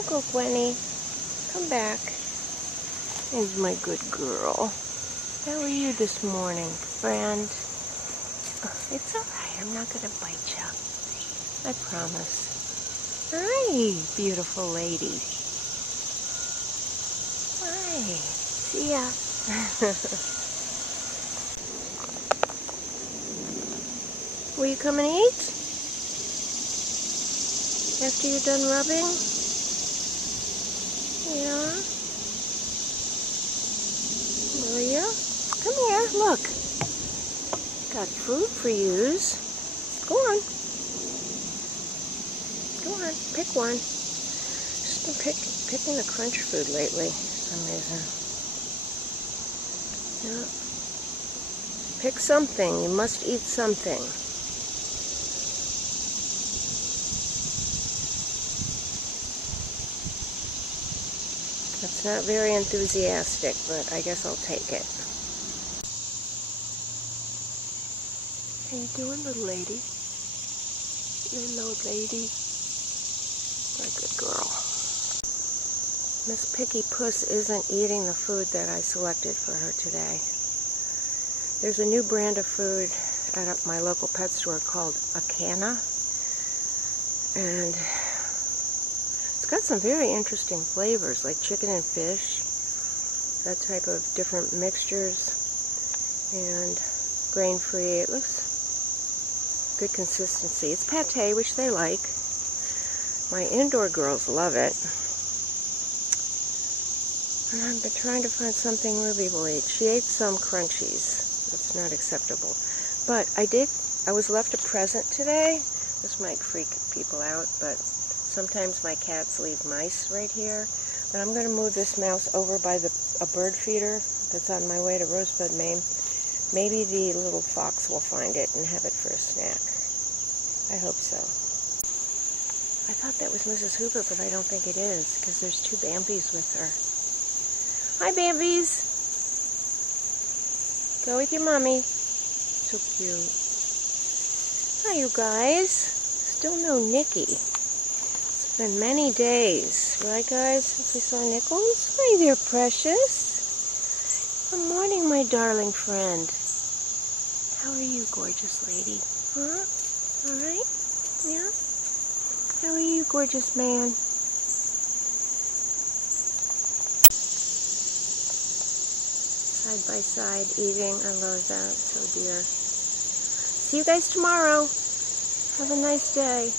Don't go, Gwenny. Come back. There's my good girl. How are you this morning, friend? It's alright. I'm not going to bite you. I promise. Hi, beautiful lady. Hi. See ya. Will you come and eat? After you're done rubbing? Yeah? Will you? Come here, look. Got food for yous. Go on. Go on, pick one. Just been picking the crunch food lately. Amazing. Yeah. Pick something. You must eat something. That's not very enthusiastic, but I guess I'll take it. How you doing, little lady? Little lady. My good girl. Miss Picky Puss isn't eating the food that I selected for her today. There's a new brand of food at my local pet store called Cicadas, and it's got some very interesting flavors, like chicken and fish, that type of different mixtures, and grain-free. It looks good consistency. It's pate, which they like. My indoor girls love it. And I've been trying to find something Ruby will eat. She ate some crunchies. That's not acceptable. But I was left a present today. This might freak people out, but sometimes my cats leave mice right here. But I'm going to move this mouse over by a bird feeder that's on my way to Rosebud, Maine. Maybe the little fox will find it and have it for a snack. I hope so. I thought that was Mrs. Hoover, but I don't think it is, because there's two Bambis with her. Hi, Bambis. Go with your mommy. So cute. Hi, you guys. Still no Nikki. It's been many days, right, guys, since we saw Nichols? Hi there, precious. Good morning, my darling friend. How are you, gorgeous lady? Huh? All right? Yeah? How are you, gorgeous man? Side by side eating. I love that. So dear. See you guys tomorrow. Have a nice day.